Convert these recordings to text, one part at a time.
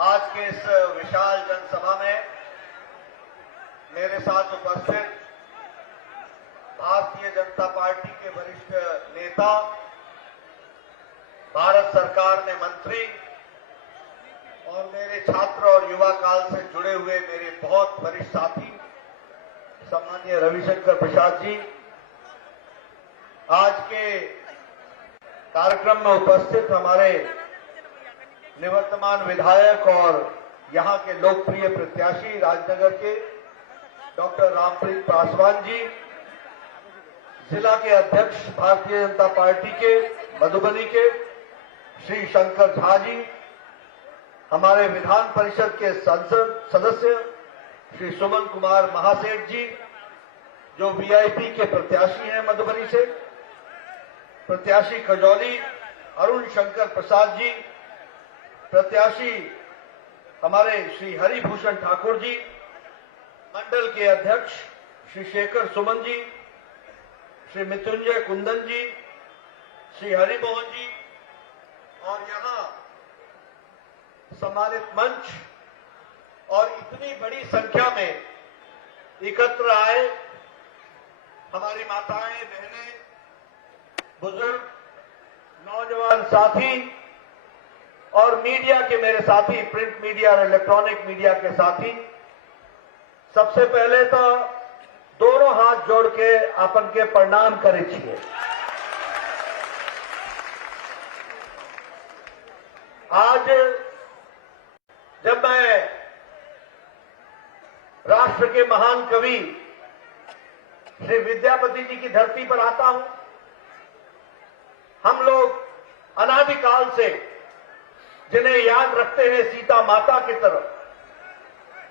आज के इस विशाल जनसभा में मेरे साथ उपस्थित भारतीय जनता पार्टी के वरिष्ठ नेता, भारत सरकार में मंत्री और मेरे छात्र और युवा काल से जुड़े हुए मेरे बहुत वरिष्ठ साथी सम्माननीय रविशंकर प्रसाद जी, आज के कार्यक्रम में उपस्थित हमारे निवर्तमान विधायक और यहां के लोकप्रिय प्रत्याशी राजनगर के डॉक्टर रामप्रीत पासवान जी, जिला के अध्यक्ष भारतीय जनता पार्टी के मधुबनी के श्री शंकर झा जी, हमारे विधान परिषद के संसद सदस्य श्री सुमन कुमार महासेठ जी, जो वीआईपी के प्रत्याशी हैं मधुबनी से, प्रत्याशी खजौली अरुण शंकर प्रसाद जी, प्रत्याशी हमारे श्री हरिभूषण ठाकुर जी, मंडल के अध्यक्ष श्री शेखर सुमन जी, श्री मृत्युंजय कुंदन जी, श्री हरिमोहन जी और यहां सम्मानित मंच और इतनी बड़ी संख्या में एकत्र आए हमारी माताएं, बहनें, बुजुर्ग, नौजवान साथी और मीडिया के मेरे साथी, प्रिंट मीडिया और इलेक्ट्रॉनिक मीडिया के साथी, सबसे पहले तो दोनों हाथ जोड़ के आपन के प्रणाम करे छिए। आज जब मैं राष्ट्र के महान कवि श्री विद्यापति जी की धरती पर आता हूं, हम लोग अनादिकाल से जिन्हें याद रखते हैं सीता माता की तरफ,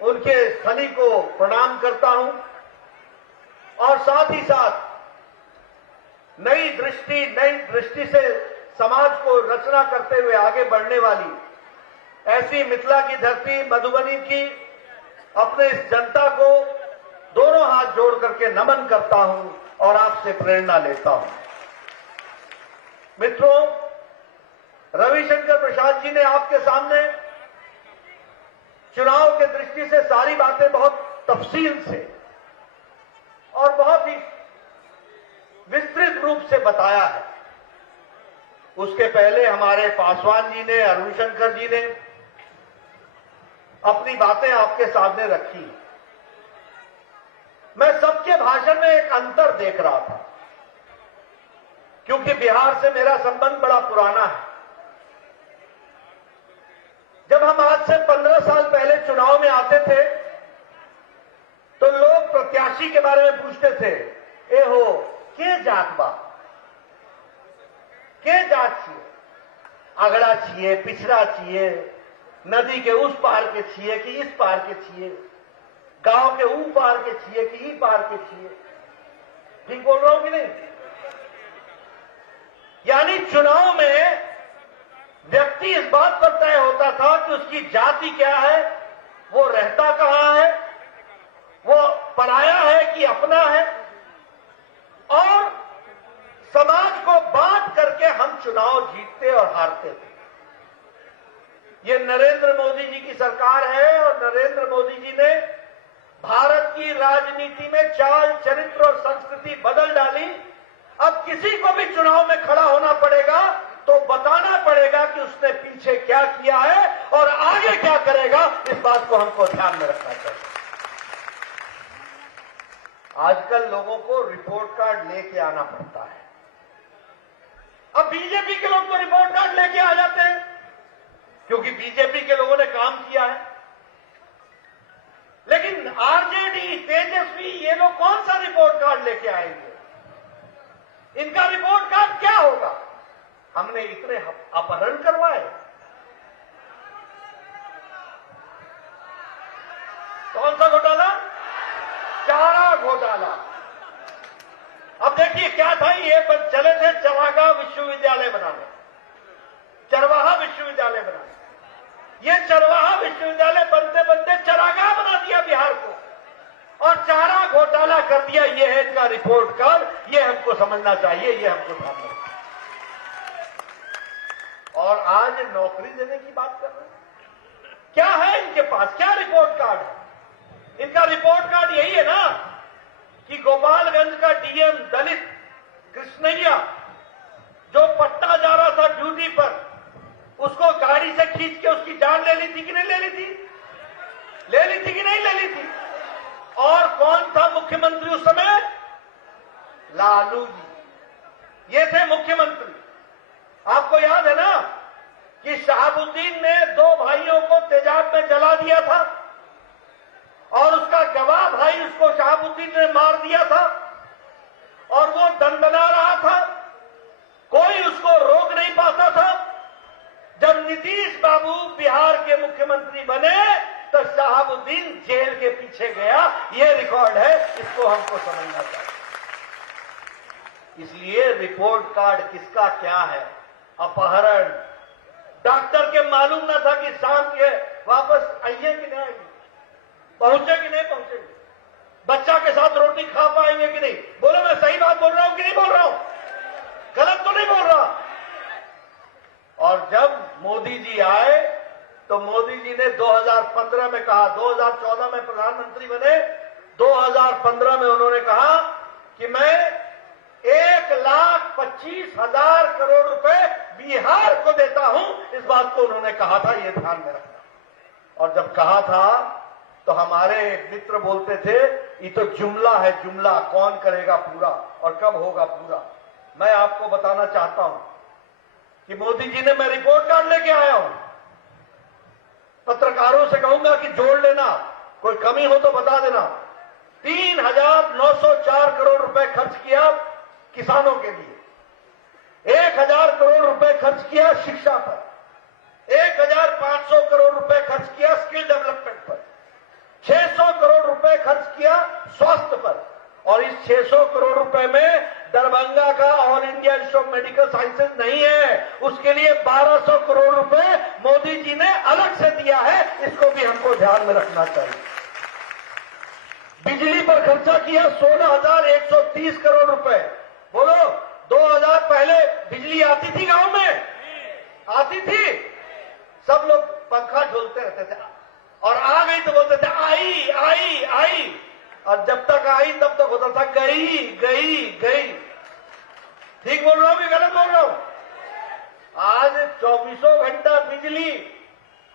उनके स्थली को प्रणाम करता हूं और साथ ही साथ नई दृष्टि से समाज को रचना करते हुए आगे बढ़ने वाली ऐसी मिथिला की धरती मधुबनी की अपने इस जनता को दोनों हाथ जोड़ करके नमन करता हूं और आपसे प्रेरणा लेता हूं। मित्रों, रविशंकर प्रसाद जी ने आपके सामने चुनाव के दृष्टि से सारी बातें बहुत तफसील से और बहुत ही विस्तृत रूप से बताया है। उसके पहले हमारे पासवान जी ने, अरुण शंकर जी ने अपनी बातें आपके सामने रखी। मैं सबके भाषण में एक अंतर देख रहा था, क्योंकि बिहार से मेरा संबंध बड़ा पुराना है। जब हम आज से 15 साल पहले चुनाव में आते थे तो लोग प्रत्याशी के बारे में पूछते थे, ए हो के जात बा, के जात छिए, अगड़ा छिए, पिछड़ा छिए, नदी के उस पार के छिए कि इस पार के छिए, गांव के ऊ पार के छिए कि ई पार के छिए। ठीक बोल रहा हूं कि नहीं? यानी चुनाव में व्यक्ति इस बात पर तय होता था कि उसकी जाति क्या है, वो रहता कहां है, वो पराया है कि अपना है, और समाज को बांट करके हम चुनाव जीतते और हारते थे। ये नरेंद्र मोदी जी की सरकार है और नरेंद्र मोदी जी ने भारत की राजनीति में चाल, चरित्र और संस्कृति बदल डाली। अब किसी को भी चुनाव में खड़ा होना पड़ेगा तो बताना पड़ेगा कि उसने पीछे क्या किया है और आगे क्या करेगा। इस बात को हमको ध्यान में रखना चाहिए। आजकल लोगों को रिपोर्ट कार्ड लेके आना पड़ता है। अब बीजेपी के लोग तो रिपोर्ट कार्ड लेके आ जाते हैं क्योंकि बीजेपी के लोगों ने काम किया है, लेकिन आरजेडी, तेजस्वी, ये लोग कौन सा रिपोर्ट कार्ड लेके आएंगे? इनका रिपोर्ट कार्ड क्या होगा? हमने इतने अपहरण करवाए, कौन सा घोटाला? चारा घोटाला। अब देखिए क्या था, ये चले थे चरागाह विश्वविद्यालय बनाने, चरवाहा विश्वविद्यालय बनाने। ये चरवाहा विश्वविद्यालय बनते बनते चरागाह बना दिया बिहार को और चारा घोटाला कर दिया। ये है इनका रिपोर्ट कार्ड। ये हमको समझना चाहिए, ये हमको ध्यान रखना। और आज नौकरी देने की बात कर रहे हैं। क्या है इनके पास, क्या रिपोर्ट कार्ड है? इनका रिपोर्ट कार्ड यही है ना कि गोपालगंज का डीएम दलित कृष्णैया जो पटना जा रहा था ड्यूटी पर, उसको गाड़ी से खींच के उसकी जान ले ली थी कि नहीं ले ली थी? ले ली थी कि नहीं ले ली थी? और कौन था मुख्यमंत्री उस समय? लालू जी, ये थे मुख्यमंत्री। आपको याद है ना कि शहाबुद्दीन ने दो भाइयों को तेजाब में जला दिया था और उसका गवाह भाई उसको शहाबुद्दीन ने मार दिया था और वो दंदना रहा था, कोई उसको रोक नहीं पाता था। जब नीतीश बाबू बिहार के मुख्यमंत्री बने तो शहाबुद्दीन जेल के पीछे गया। ये रिकॉर्ड है, इसको हमको समझना चाहिए। इसलिए रिपोर्ट कार्ड किसका क्या है? अपहरण। डॉक्टर के मालूम ना था कि शाम के वापस आइए कि नहीं आएंगे, पहुंचे कि नहीं पहुंचेंगे, बच्चा के साथ रोटी खा पाएंगे कि नहीं। बोलो मैं सही बात बोल रहा हूं कि नहीं बोल रहा हूं? गलत तो नहीं बोल रहा। और जब मोदी जी आए तो मोदी जी ने 2015 में कहा, 2014 में प्रधानमंत्री बने, 2015 में उन्होंने कहा कि मैं 1,25,000 करोड़ रुपए बिहार को देता हूं। इस बात को उन्होंने कहा था, यह ध्यान में रखना। और जब कहा था तो हमारे मित्र बोलते थे ये तो जुमला है, जुमला, कौन करेगा पूरा और कब होगा पूरा। मैं आपको बताना चाहता हूं कि मोदी जी ने, मैं रिपोर्ट कार्ड लेके आया हूं, पत्रकारों से कहूंगा कि जोड़ लेना, कोई कमी हो तो बता देना। 3,904 करोड़ रुपए खर्च किया किसानों के लिए, 1,000 करोड़ रुपए खर्च किया शिक्षा पर, 1,500 करोड़ रुपए खर्च किया स्किल डेवलपमेंट पर, 600 करोड़ रुपए खर्च किया स्वास्थ्य पर। और इस 600 करोड़ रुपए में दरभंगा का all India institute of medical sciences नहीं है, उसके लिए 1,200 करोड़ रुपए मोदी जी ने अलग से दिया है। इसको भी हमको ध्यान में रखना चाहिए। बिजली पर खर्चा किया 16,130 करोड़ रुपए। बोलो 2000 पहले बिजली आती थी गांव में? आती थी? सब लोग पंखा झोलते रहते थे और आ गई तो बोलते थे आई आई आई, और जब तक आई तब तक होता था गई गई गई। ठीक बोल रहा हूं कि गलत बोल रहा हूं? आज 24 घंटा बिजली,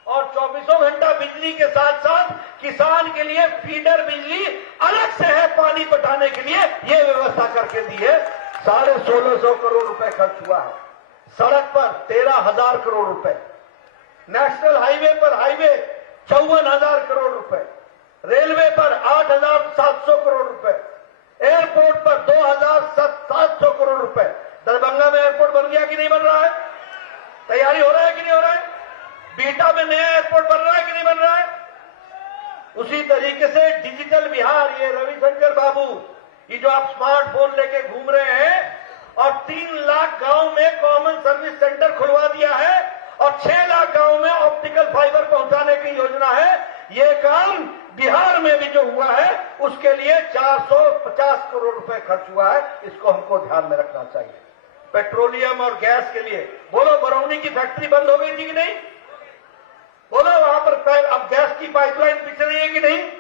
और 24 घंटा बिजली के साथ साथ किसान के लिए फीडर बिजली अलग से है पानी पटाने के लिए, ये व्यवस्था करके दी है। 1,650 करोड़ रुपए खर्च हुआ है। सड़क पर 13,000 करोड़ रुपए, नेशनल हाईवे पर हाईवे 54,000 करोड़ रुपए, रेलवे पर 8,700 करोड़ रुपए, एयरपोर्ट पर 2,700 करोड़ रुपए। दरभंगा में एयरपोर्ट बन गया कि नहीं बन रहा है? तैयारी हो रहा है कि नहीं हो रहा है? बीटा में नया एयरपोर्ट बन रहा है कि नहीं बन रहा है? उसी तरीके से डिजिटल बिहार, ये रविशंकर बाबू, ये जो आप स्मार्टफोन लेके घूम रहे हैं, और 3 लाख गांव में कॉमन सर्विस सेंटर खुलवा दिया है और 6 लाख गांव में ऑप्टिकल फाइबर पहुंचाने की योजना है। ये काम बिहार में भी जो हुआ है उसके लिए 450 करोड़ रुपए खर्च हुआ है। इसको हमको ध्यान में रखना चाहिए। पेट्रोलियम और गैस के लिए बोलो, बरौनी की फैक्ट्री बंद हो गई थी कि नहीं? बोलो वहां पर अब गैस की पाइपलाइन बिछ रही है कि नहीं?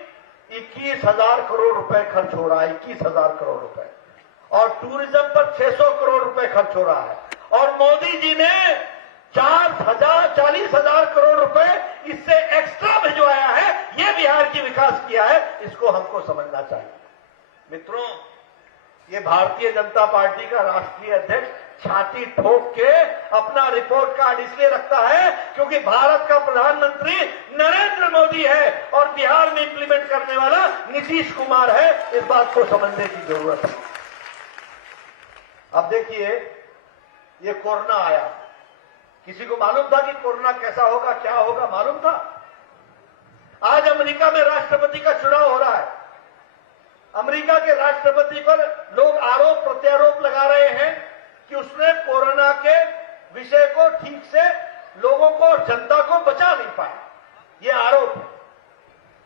21,000 करोड़ रुपए खर्च हो रहा है, 21,000 करोड़ रुपए। और टूरिज्म पर 600 करोड़ रुपए खर्च हो रहा है। और मोदी जी ने 40,000 करोड़ रुपए इससे एक्स्ट्रा भिजवाया है। ये बिहार की विकास किया है, इसको हमको समझना चाहिए। मित्रों, ये भारतीय जनता पार्टी का राष्ट्रीय अध्यक्ष छाती ठोक के अपना रिपोर्ट कार्ड इसलिए रखता है क्योंकि भारत का प्रधानमंत्री नरेंद्र मोदी है और बिहार में इंप्लीमेंट करने वाला नीतीश कुमार है। इस बात को समझने की जरूरत है। अब देखिए, ये कोरोना आया, किसी को मालूम था कि कोरोना कैसा होगा, क्या होगा? मालूम था? आज अमेरिका में राष्ट्रपति का चुनाव हो रहा है। अमेरिका के राष्ट्रपति पर लोग आरोप प्रत्यारोप लगा रहे हैं कि उसने कोरोना के विषय को ठीक से लोगों को और जनता को बचा नहीं पाया, ये आरोप है।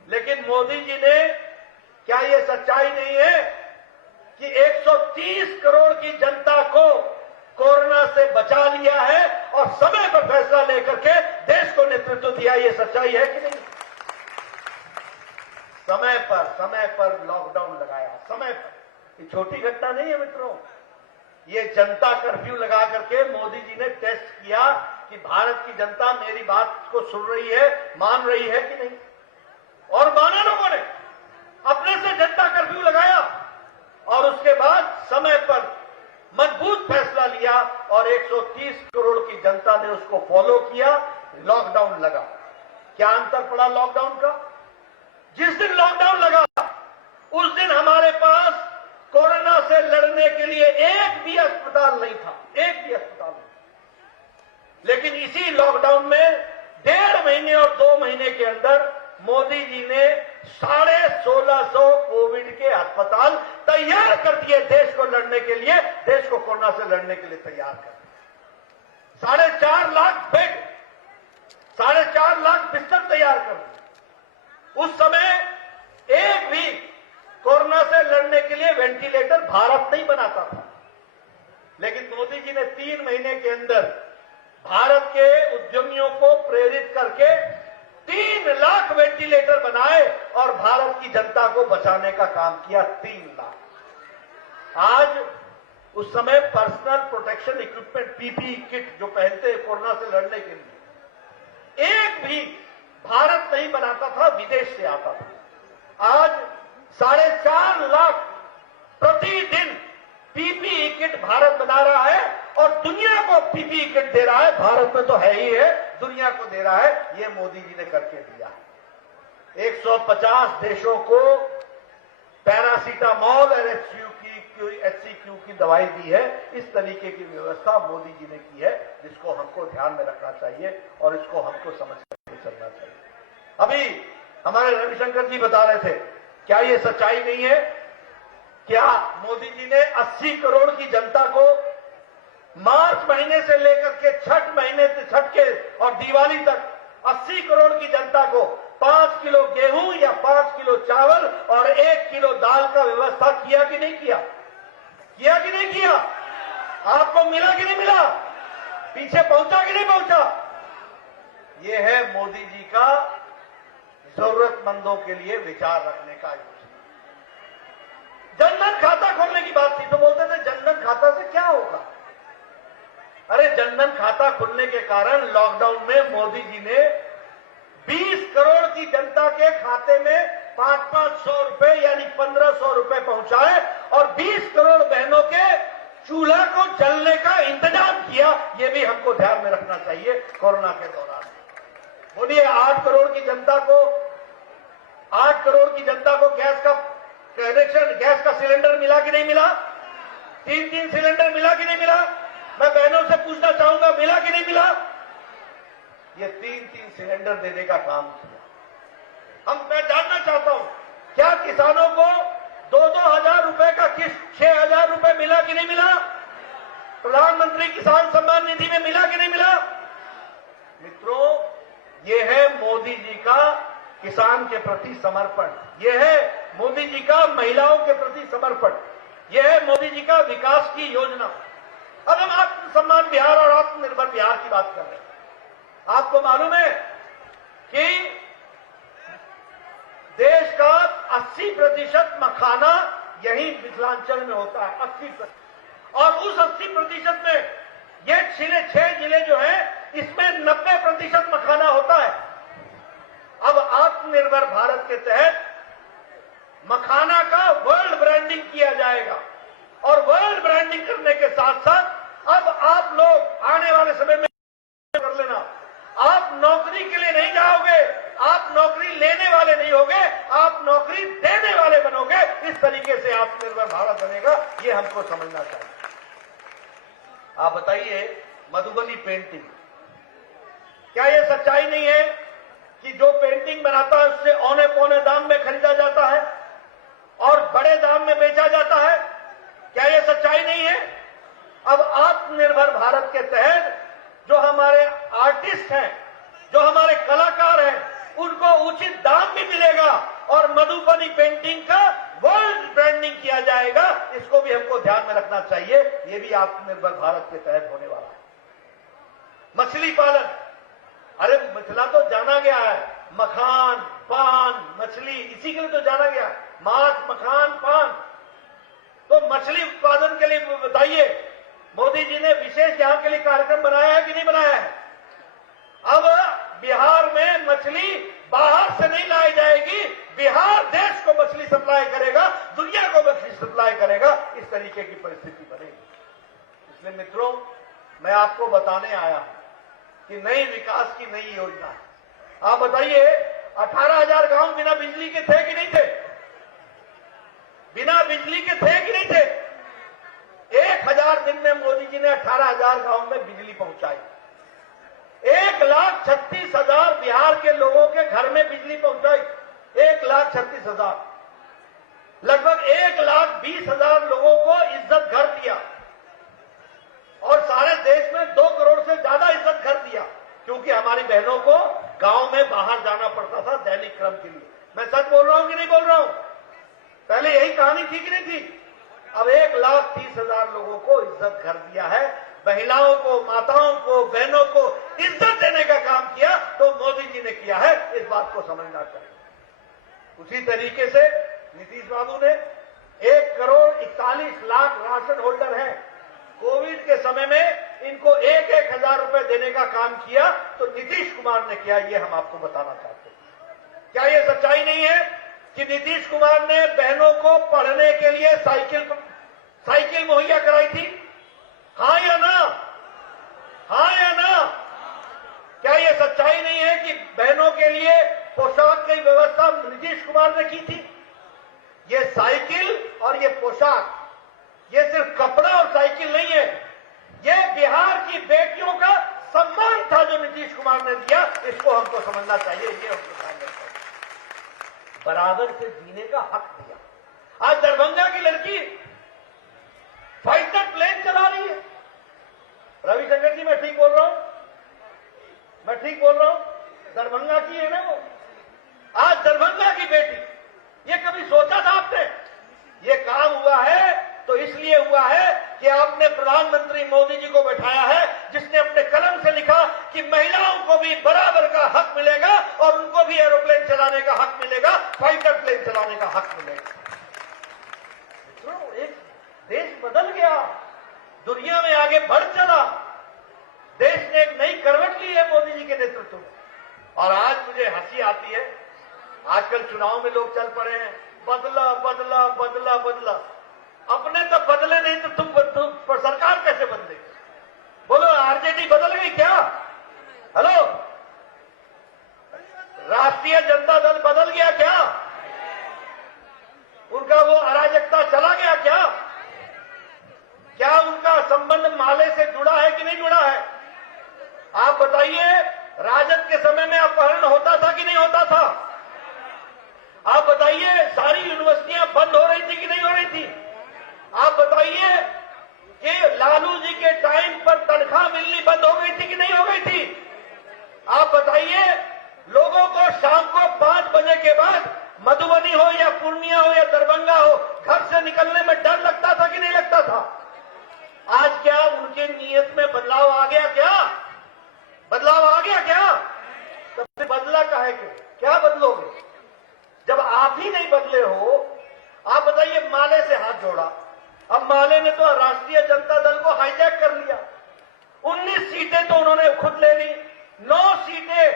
लेकिन मोदी जी ने, क्या ये सच्चाई नहीं है कि 130 करोड़ की जनता को कोरोना से बचा लिया है और समय पर फैसला लेकर के देश को नेतृत्व दिया। ये सच्चाई है कि नहीं? समय पर लॉकडाउन लगाया, समय पर। ये छोटी घटना नहीं है मित्रों। ये जनता कर्फ्यू लगा करके मोदी जी ने टेस्ट किया कि भारत की जनता मेरी बात को सुन रही है, मान रही है कि नहीं। और माना लोगों ने, अपने से जनता कर्फ्यू लगाया और उसके बाद समय पर मजबूत फैसला लिया और 130 करोड़ की जनता ने उसको फॉलो किया। लॉकडाउन लगा। क्या अंतर पड़ा लॉकडाउन का? जिस दिन लॉकडाउन लगा उस दिन हमारे पास कोरोना से लड़ने के लिए एक भी अस्पताल नहीं था, एक भी अस्पताल नहीं। लेकिन इसी लॉकडाउन में 1.5 महीने और 2 महीने के अंदर मोदी जी ने 1650 कोविड के अस्पताल तैयार कर दिए। देश को लड़ने के लिए, देश को कोरोना से लड़ने के लिए तैयार कर दिए। 4.5 लाख बेड, 4.5 लाख बिस्तर तैयार कर दिए। उस समय एक भी कोरोना से लड़ने के लिए वेंटिलेटर भारत नहीं बनाता था। लेकिन मोदी जी ने 3 महीने के अंदर भारत के उद्यमियों को प्रेरित करके 3 लाख वेंटिलेटर बनाए और भारत की जनता को बचाने का काम किया। 3 लाख। आज उस समय personal protection equipment, PPE kit जो पहनते हैं कोरोना से लड़ने के लिए, एक भी भारत नहीं बनाता था, विदेश से आता था। आज 4.5 लाख प्रतिदिन पीपीई किट भारत बना रहा है और दुनिया को पीपीई किट दे रहा है। भारत में तो है ही है, दुनिया को दे रहा है। ये मोदी जी ने करके दिया है। 150 देशों को पैरासीटामोल और HCQ की दवाई दी है। इस तरीके की व्यवस्था मोदी जी ने की है, जिसको हमको ध्यान में रखना चाहिए और इसको हमको समझ कर चलना चाहिए। अभी हमारे रविशंकर जी बता रहे थे, क्या ये सच्चाई नहीं है? क्या मोदी जी ने 80 करोड़ की जनता को मार्च महीने से लेकर के छठ के और दिवाली तक 80 करोड़ की जनता को 5 किलो गेहूं या 5 किलो चावल और 1 किलो दाल का व्यवस्था किया कि नहीं किया? किया कि नहीं किया? आपको मिला कि नहीं मिला? पीछे पहुंचा कि नहीं पहुंचा? ये है मोदी जी का जरूरतमंदों के लिए विचार रखने का योजना। जनधन खाता खोलने की बात थी तो बोलते थे जनधन खाता से क्या होगा? अरे जनधन खाता खुलने के कारण लॉकडाउन में मोदी जी ने 20 करोड़ की जनता के खाते में 500 रुपए यानी 1500 रुपए पहुंचाए और 20 करोड़ बहनों के चूल्हा को जलने का इंतजाम किया। ये भी हमको ध्यान में रखना चाहिए कोरोना के दौरान। बोलिए 8 करोड़ की जनता को गैस का कनेक्शन, गैस का सिलेंडर मिला कि नहीं मिला? 3 सिलेंडर मिला कि नहीं मिला? मैं बहनों से पूछना चाहूंगा, मिला कि नहीं मिला? ये 3 सिलेंडर देने का काम किया। मैं जानना चाहता हूं, क्या किसानों को 2-2 हजार रुपए का किस्त 6,000 रुपए मिला कि नहीं मिला? प्रधानमंत्री किसान सम्मान निधि में मिला कि नहीं मिला? मित्रों, ये है मोदी जी का किसान के प्रति समर्पण, यह है मोदी जी का महिलाओं के प्रति समर्पण, यह है मोदी जी का विकास की योजना। अब हम आत्मसम्मान बिहार और आत्मनिर्भर बिहार की बात कर रहे हैं। आपको मालूम है कि देश का 80% मखाना यही मिथिलांचल में होता है, 80%। और उस 80% में ये 6 जिले जो हैं, इसमें 90% मखाना होता है। अब आत्मनिर्भर भारत के तहत मखाना का वर्ल्ड ब्रांडिंग किया जाएगा और वर्ल्ड ब्रांडिंग करने के साथ साथ अब आप लोग आने वाले समय में कर लेना, आप नौकरी के लिए नहीं जाओगे, आप नौकरी लेने वाले नहीं होगे, आप नौकरी देने वाले बनोगे। इस तरीके से आत्मनिर्भर भारत बनेगा, ये हमको समझना चाहिए। आप बताइए, मधुबनी पेंटिंग, क्या ये सच्चाई नहीं है कि जो पेंटिंग बनाता है उससे औने पौने दाम में खरीदा जाता है और बड़े दाम में बेचा जाता है? क्या ये सच्चाई नहीं है? अब आत्मनिर्भर भारत के तहत जो हमारे आर्टिस्ट हैं, जो हमारे कलाकार हैं, उनको उचित दाम भी मिलेगा और मधुबनी पेंटिंग का वर्ल्ड ब्रांडिंग किया जाएगा। इसको भी हमको ध्यान में रखना चाहिए, ये भी आत्मनिर्भर भारत के तहत होने वाला है। मछली पालन, अरे मिथिला तो जाना गया है मखान, पान, मछली, इसी के लिए तो जाना गया है। मांस, मखान, पान। तो मछली उत्पादन के लिए बताइए, मोदी जी ने विशेष यहां के लिए कार्यक्रम बनाया है कि नहीं बनाया है? अब बिहार में मछली बाहर से नहीं लाई जाएगी, बिहार देश को मछली सप्लाई करेगा, दुनिया को मछली सप्लाई करेगा, इस तरीके की परिस्थिति बनेगी। इसलिए मित्रों, मैं आपको बताने आया हूं कि नई विकास की नई योजना है। आप बताइए, 18,000 गांव बिना बिजली के थे कि नहीं थे? बिना बिजली के थे कि नहीं थे? 1,000 दिन में मोदी जी ने 18,000 गांव में बिजली पहुंचाई। 1,36,000 बिहार के लोगों के घर में बिजली पहुंचाई। 1,36,000, लगभग 1,20,000 लोगों को इज्जत घर दिया और सारे देश में 2 करोड़ से ज्यादा इज्जत घर दिया, क्योंकि हमारी बहनों को गांव में बाहर जाना पड़ता था दैनिक क्रम के लिए। मैं सच बोल रहा हूं कि नहीं बोल रहा हूं? पहले यही कहानी थी कि नहीं थी? अब 1,30,000 लोगों को इज्जत घर दिया है। महिलाओं को, माताओं को, बहनों को इज्जत देने का काम किया तो मोदी जी ने किया है, इस बात को समझना चाहिए। उसी तरीके से नीतीश बाबू ने 1,41,00,000 राशन होल्डर हैं। कोविड के समय में इनको 1,000 रुपए देने का काम किया तो नीतीश कुमार ने किया, ये हम आपको बताना चाहते हैं। क्या ये सच्चाई नहीं है कि नीतीश कुमार ने बहनों को पढ़ने के लिए साइकिल मुहैया कराई थी? हाँ या ना? हाँ या ना? क्या ये सच्चाई नहीं है कि बहनों के लिए पोशाक की व्यवस्था नीतीश कुमार ने की थी? ये साइकिल और ये पोशाक, ये सिर्फ कपड़ा और साइकिल नहीं है, ये बिहार की बेटियों का सम्मान था जो नीतीश कुमार ने दिया। इसको हमको समझना चाहिए, ये हमको ध्यान रखना चाहिए। बराबर से जीने का हक दिया। आज दरभंगा की लड़की फाइटर प्लेन चला रही है। रविशंकर जी, मैं ठीक बोल रहा हूं? मैं ठीक बोल रहा हूं? दरभंगा की है ना वो। आज दरभंगा की बेटी, ये कभी सोचा था आपने? ये काम हुआ है तो इसलिए हुआ है कि आपने प्रधानमंत्री मोदी जी को बैठाया है, जिसने अपने कलम से लिखा कि महिलाओं को भी बराबर का हक मिलेगा और उनको भी एरोप्लेन चलाने का हक मिलेगा, फाइटर प्लेन चलाने का हक मिलेगा। एक देश बदल गया, दुनिया में आगे बढ़ चला, देश ने एक नई करवट ली है मोदी जी के नेतृत्व में। और आज मुझे हंसी आती है, आजकल चुनाव में लोग चल पड़े हैं, बदला बदला बदला बदला। अपने तो बदले नहीं तो तुम पर सरकार कैसे बदलेगी? बोलो, आरजेडी बदल गई क्या? हेलो, राष्ट्रीय जनता दल बदल गया क्या? उनका वो अराजकता चला गया क्या? क्या उनका संबंध माले से जुड़ा है कि नहीं जुड़ा है? आप बताइए, राजद के समय में अपहरण होता था कि नहीं होता था? आप बताइए, सारी यूनिवर्सिटियां बंद हो रही थी कि नहीं हो रही थी? आप बताइए कि लालू जी के टाइम पर तनख्वाह मिलनी बंद हो गई थी कि नहीं हो गई थी? आप बताइए, लोगों को शाम को 5 बजे के बाद मधुबनी हो या पूर्णिया हो या दरभंगा हो, घर से निकलने में डर लगता था कि नहीं लगता था? आज क्या उनके नीयत में बदलाव आ गया? क्या बदलाव आ गया? क्या तो बदला काहे के? क्या बदलोगे जब आप ही नहीं बदले हो? आप बताइए, माले से हाथ जोड़ा, अब माले ने तो राष्ट्रीय जनता दल को हाईजैक कर लिया। 19 सीटें तो उन्होंने खुद ले ली, 9 सीटें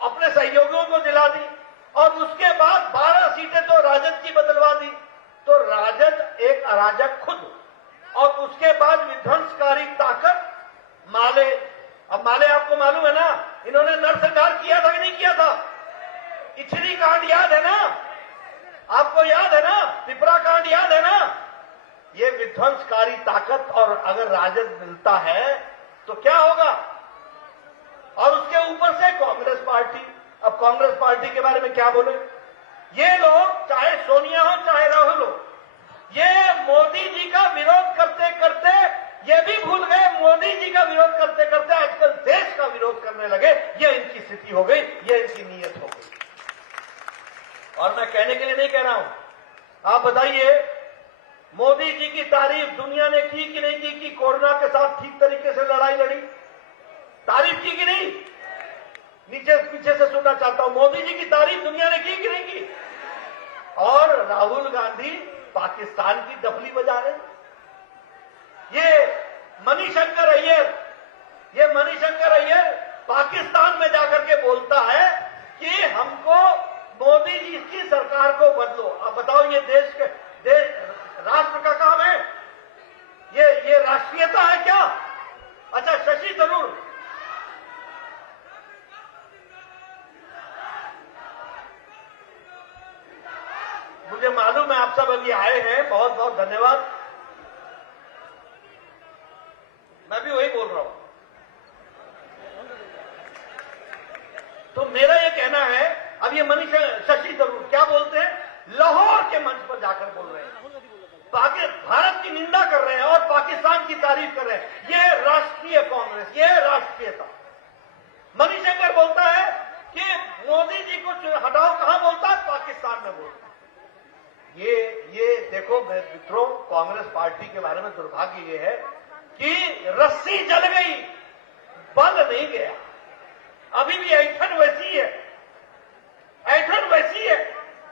अपने सहयोगियों को दिला दी और उसके बाद 12 सीटें तो राजद की बदलवा दी। तो राजद एक अराजक खुद, और उसके बाद विध्वंसकारी ताकत माले। अब माले आपको मालूम है ना, इन्होंने नरसंहार किया था कि नहीं किया था? इचरी कांड याद है ना? आपको याद है ना? पिपरा कांड याद है ना? ये विध्वंसकारी ताकत, और अगर राजद मिलता है तो क्या होगा? और उसके ऊपर से कांग्रेस पार्टी। अब कांग्रेस पार्टी के बारे में क्या बोले? ये लोग, चाहे सोनिया हो चाहे राहुल हो, ये मोदी जी का विरोध करते करते ये भी भूल गए, मोदी जी का विरोध करते करते आजकल देश का विरोध करने लगे। ये इनकी स्थिति हो गई, ये इनकी नीयत हो गई। और मैं कहने के लिए नहीं कह रहा हूं, आप बताइए, मोदी जी की तारीफ दुनिया ने की कि नहीं की कि कोरोना के साथ ठीक तरीके से लड़ाई लड़ी? तारीफ की कि नहीं? पीछे से सुनना चाहता हूं, मोदी जी की तारीफ दुनिया ने की कि नहीं की? और राहुल गांधी पाकिस्तान की डफली बजा रहे। ये मणिशंकर अय्यर पाकिस्तान में जाकर के बोलता है कि हमको मोदी जी की सरकार को बदलो। अब बताओ, ये देश राष्ट्र का काम है? ये राष्ट्रीयता है क्या? अच्छा, शशि थरूर, मुझे मालूम है आप सब अभी आए हैं, बहुत बहुत धन्यवाद। मैं भी वही बोल रहा हूं। तो मेरा ये कहना है, अब ये शशि थरूर क्या बोलते हैं? लाहौर के मंच पर जाकर बोल रहे हैं, भारत की निंदा कर रहे हैं और पाकिस्तान की तारीफ कर रहे हैं। ये राष्ट्रीय कांग्रेस, ये राष्ट्रीयता। मणिशंकर बोलता है कि मोदी जी को हटाओ, कहां बोलता है? पाकिस्तान में बोलता है। ये देखो मित्रों, कांग्रेस पार्टी के बारे में दुर्भाग्य ये है कि रस्सी जल गई, बल नहीं गया। अभी भी ऐठन वैसी है,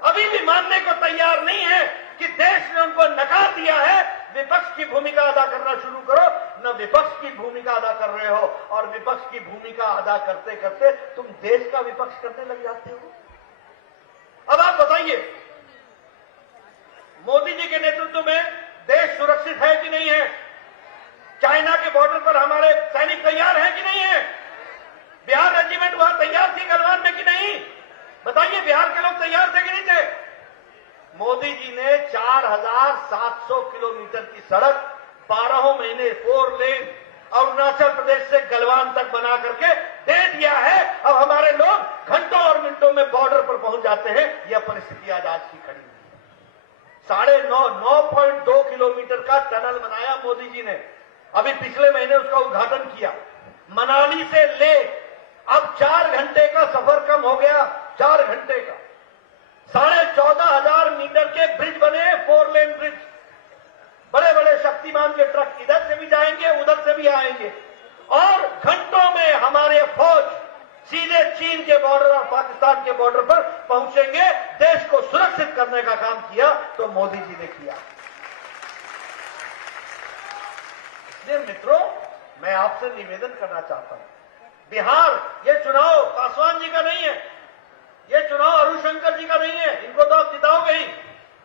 अभी भी मानने को तैयार नहीं है कि देश ने उनको नकार दिया है। विपक्ष की भूमिका अदा करना शुरू करो। न विपक्ष की भूमिका अदा कर रहे हो, और विपक्ष की भूमिका अदा करते करते तुम देश का विपक्ष करने लग जाते हो। अब आप बताइए, मोदी जी के नेतृत्व में देश सुरक्षित है कि नहीं है? चाइना के बॉर्डर पर हमारे सैनिक तैयार हैं कि नहीं है? बिहार रेजिमेंट वहां तैयार थी गलवान में कि नहीं? बताइए, बिहार के लोग तैयार थे कि नहीं थे? मोदी जी ने 4700 किलोमीटर की सड़क 12 महीने 4 लेन अरुणाचल प्रदेश से गलवान तक बना करके दे दिया है। अब हमारे लोग घंटों और मिनटों में बॉर्डर पर पहुंच जाते हैं। यह परिस्थिति आज की खड़ी है। 9.2 किलोमीटर का टनल बनाया मोदी जी ने, अभी पिछले महीने उसका उद्घाटन किया। मनाली से ले अब 4 घंटे का सफर कम हो गया, 4 घंटे का। 14,500 मीटर के ब्रिज बने, 4 लेन ब्रिज। बड़े बड़े शक्तिमान के ट्रक इधर से भी जाएंगे, उधर से भी आएंगे, और घंटों में हमारे फौज सीधे चीन के बॉर्डर और पाकिस्तान के बॉर्डर पर पहुंचेंगे। देश को सुरक्षित करने का काम किया तो मोदी जी ने किया। इसलिए मित्रों, मैं आपसे निवेदन करना चाहता हूं, बिहार, ये चुनाव पासवान जी का नहीं है, ये चुनाव अरुणशंकर जी का नहीं है। इनको तो आप जिताओगे ही,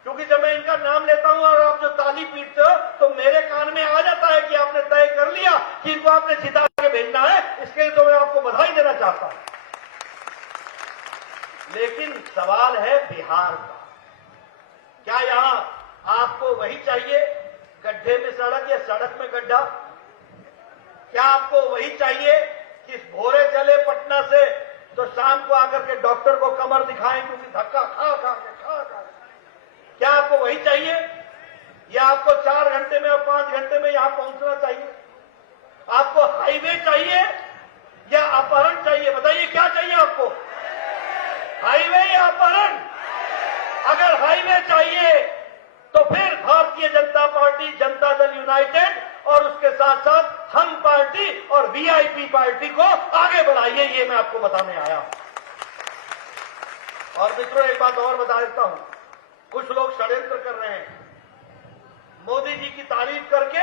क्योंकि जब मैं इनका नाम लेता हूं और आप जो ताली पीटते हो तो मेरे कान में आ जाता है कि आपने तय कर लिया कि इनको आपने जिता के भेजना है। इसके लिए तो मैं आपको बधाई देना चाहता हूं। लेकिन सवाल है बिहार का। क्या यहां आपको वही चाहिए, गड्ढे में सड़क या सड़क में गड्ढा? क्या आपको वही चाहिए कि भोरे चले पटना से तो शाम को आकर के डॉक्टर को कमर दिखाएं क्योंकि धक्का खा खा के? क्या आपको वही चाहिए, या आपको 4 घंटे में और 5 घंटे में यहां पहुंचना चाहिए? आपको हाईवे चाहिए या अपहरण चाहिए? बताइए, क्या चाहिए आपको, हाईवे या अपहरण? अगर हाईवे चाहिए तो फिर भारतीय जनता पार्टी, जनता दल यूनाइटेड और उसके साथ साथ हम पार्टी और वीआईपी पार्टी को आगे बढ़ाइए, ये मैं आपको बताने आया हूं। और मित्रों, एक बात और बता देता हूं, कुछ लोग षड्यंत्र कर रहे हैं। मोदी जी की तारीफ करके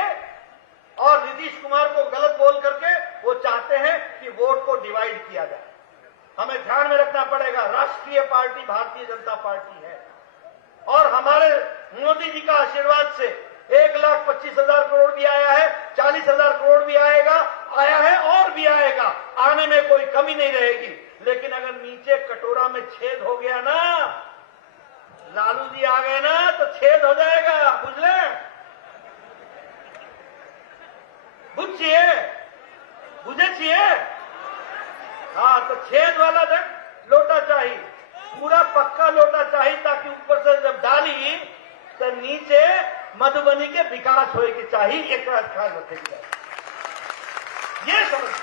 और नीतीश कुमार को गलत बोल करके वो चाहते हैं कि वोट को डिवाइड किया जाए। हमें ध्यान में रखना पड़ेगा, राष्ट्रीय पार्टी भारतीय जनता पार्टी है, और हमारे मोदी जी का आशीर्वाद से 1,25,000 करोड़ भी आया है, 40,000 करोड़ भी आया है और भी आएगा। आने में कोई कमी नहीं रहेगी। लेकिन अगर नीचे कटोरा में छेद हो गया ना, लालू जी आ गए ना, तो छेद हो जाएगा, बुझ लें? बुझे? हाँ, तो छेद वाला लोटा चाहिए, पूरा पक्का लोटा चाहिए, ताकि ऊपर से जब डाली तो नीचे मधुबनी के विकास होए के चाहिए। एक ख्याल रखेगी, ये समझ।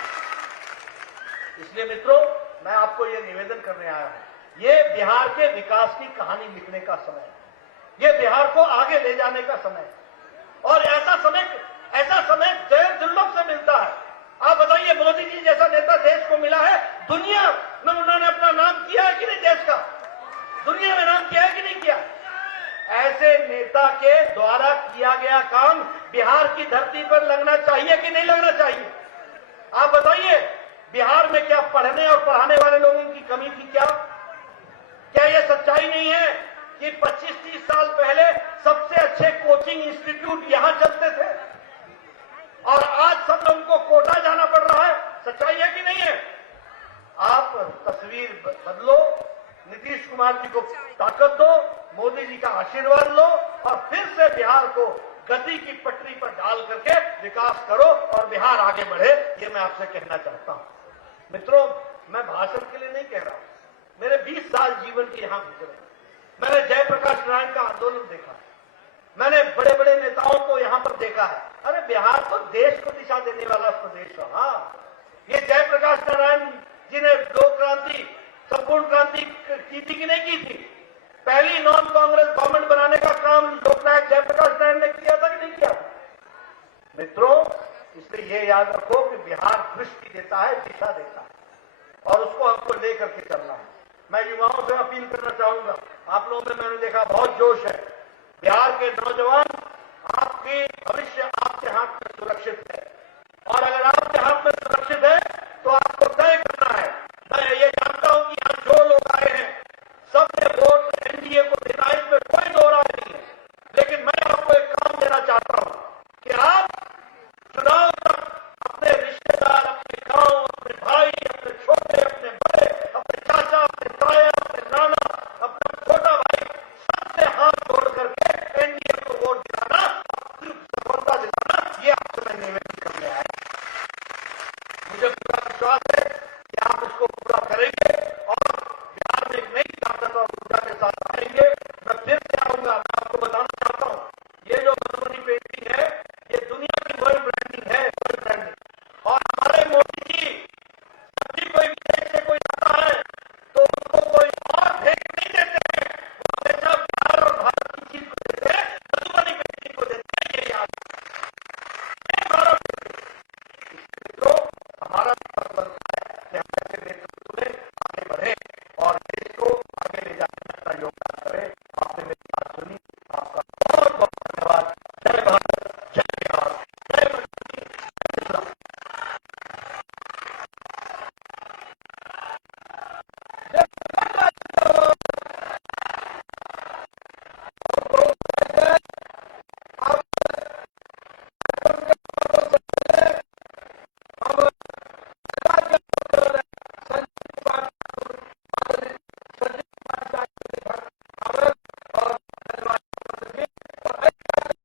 इसलिए मित्रों, मैं आपको ये निवेदन करने आया हूं, ये बिहार के विकास की कहानी लिखने का समय है, ये बिहार को आगे ले जाने का समय है, और ऐसा समय जय दुर्लभ से मिलता है। आप बताइए, मोदी जी जैसा नेता देश को मिला है, दुनिया में उन्होंने अपना नाम किया है कि नहीं? देश का दुनिया में नाम किया है कि नहीं किया? ऐसे नेता के द्वारा किया गया काम बिहार की धरती पर लगना चाहिए कि नहीं लगना चाहिए? आप बताइए, बिहार में क्या पढ़ने और पढ़ाने वाले लोगों की कमी थी क्या? क्या यह सच्चाई नहीं है कि 25-30 साल पहले सबसे अच्छे कोचिंग इंस्टीट्यूट यहां चलते थे और आज सब लोगों को कोटा जाना पड़ रहा है? सच्चाई है कि नहीं है? आप तस्वीर बदलो, नीतीश कुमार जी को ताकत दो, मोदी जी का आशीर्वाद लो और फिर से बिहार को गति की पटरी पर डाल करके विकास करो और बिहार आगे बढ़े। ये मैं आपसे कहना चाहता हूं। मित्रों, मैं भाषण के लिए नहीं कह रहा हूं। मेरे 20 साल जीवन के यहां गुजरे। मैंने जयप्रकाश नारायण का आंदोलन देखा, मैंने बड़े बड़े नेताओं को यहां पर देखा है। अरे बिहार तो देश को दिशा देने वाला प्रदेश रहा। ये जयप्रकाश नारायण जी ने लोक क्रांति, संपूर्ण क्रांति की थी कि नहीं की थी? पहली नॉन कांग्रेस गवर्नमेंट बनाने का काम लोकनायक जयप्रकाश नारायण ने किया था कि नहीं किया? मित्रों, इसलिए ये याद रखो कि बिहार दृष्टि देता है, दिशा देता है और उसको हमको लेकर के चलना है। मैं युवाओं से अपील करना चाहूंगा, आप लोगों में मैंने देखा बहुत जोश है। बिहार के नौजवान, आपकी भविष्य आपके हाथ में सुरक्षित है और अगर आपके हाथ में सुरक्षित है तो आपको तय करना है। मैं ये जानता हूं कि यहां जो लोग आए हैं सबने वोट एनडीए को देना, इसमें कोई दो राय नहीं है। लेकिन मैं आपको एक काम देना चाहता हूं कि आप चुनाव तक अपने रिश्तेदार, अपने गांव, अपने भाई, अपने छोटे, अपने बड़े, अपने चाचा, अपने ताया, अपने नाना, अपना छोटा भाई, सबसे हाथ जोड़ करके एनडीए को वोट दिलाना, सफलता दिलाना, ये आपसे मैं निवेदन करने आया। मुझे